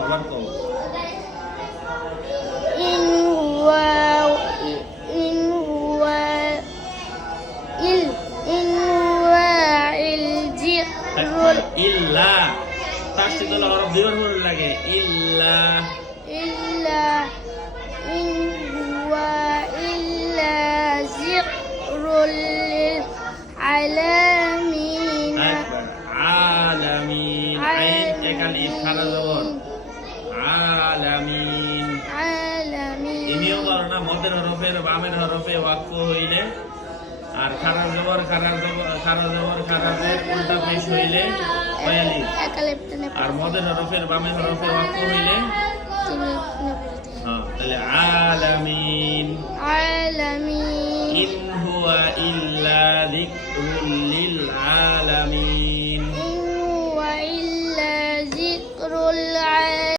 আবার কও। ইন হুয়া জিক্রুল ইল্লা তাসদীদ হলো হরফ দুই হরফ লাগে ইল্লা ইল্লা ইন হুয়া ইল্লা জিক্রুল লিল আলামিন আলামিন আইন একালিফ খারা জবর আলামিন আলামিন ইনিও করো না মদের হরফের বামের হরফে ওয়াকফ হইলে আর খারা জবর খারাজের উল্টা পেশ হইলে কয়ালি একালিপ্তনে আর মদের হরফের বামের হরফে ওয়াকফ হইলে তিনি হ্যাঁ তাহলে আলামিন